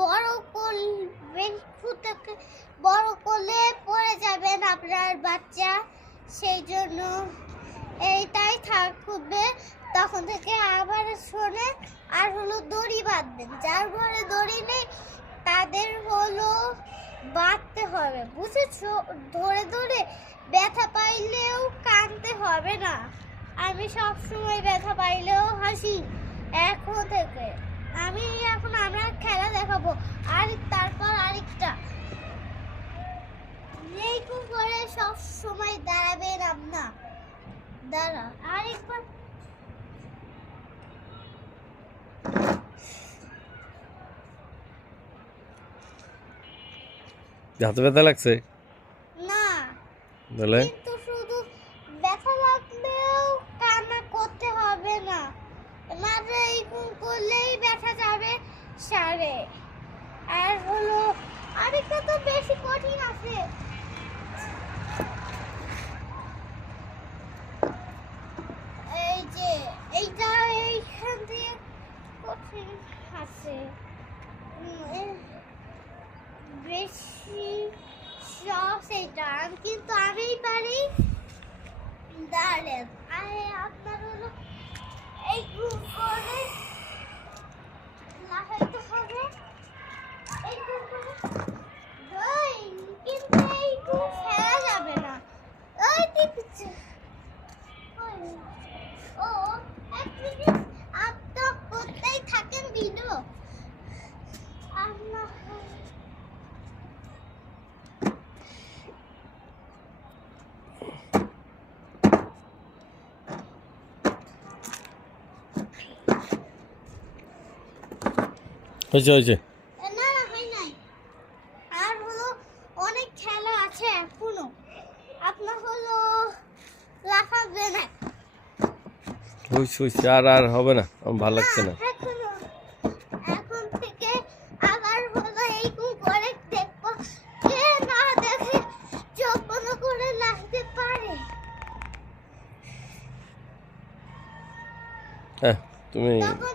বড় করবে, ফুটাকে বড় করলে পড়ে যাবেন আপনার বাচ্চা, সেই জন্য এইটাই থাকবে। তখন থেকে আবার শোনেন, আর হলো দড়ি বাঁধবেন। যার ঘরে দড়ি নেই তাদের হলো বাঁধতে হবে, বুঝেছো? ধরে ধরে ব্যথা পাইলেও কাঁদতে হবে না। আমি সব সময় ব্যথা পাইলেও হাসি। এখন থেকে এখন আমরা খেলা দেখাবো। আর তারপর আরেকটা, এইরকম করে সব সময় দাঁড়াবেন আপনা। দাঁড়া আরেকবার। হাতে ব্যথা লাগছে না, তাহলে কিন্তু শুধু ব্যথা লাগলেও কান্না করতে হবে না, মাত্র এইরকম করলেই ব্যথা যাবে সারে। আর হলো আরেকটা তো বেশি কঠিন আছে। এই যে এইটা এইখান থেকে কঠিন আছে, বেশি সব সেটা, কিন্তু আমি পারি। দাঁড়ান, আরে আপনার হলো এই গ্রুপ করে লাগাইতে হবে। এই গ্রুপ করে কিন্তু এই গ্রুপ ফেলা যাবে না। ওই দেখছি ও এক মিনিট, আপনি করতেই থাকেন ভিডিও। আল্লাহ হয়েছে না না হয় নাই। আর হলো অনেক খেলা আছে এখনো, আপনার হলো লাফাবে না। হয়েছে আর হবে না, আমার ভালো লাগছে না। এখনো, এখন থেকে আবার হলো এইরকম করে দেখবো, কে না দেখে চোখ বন্ধ করে লাফতে পারে। হ্যাঁ তুমি তখন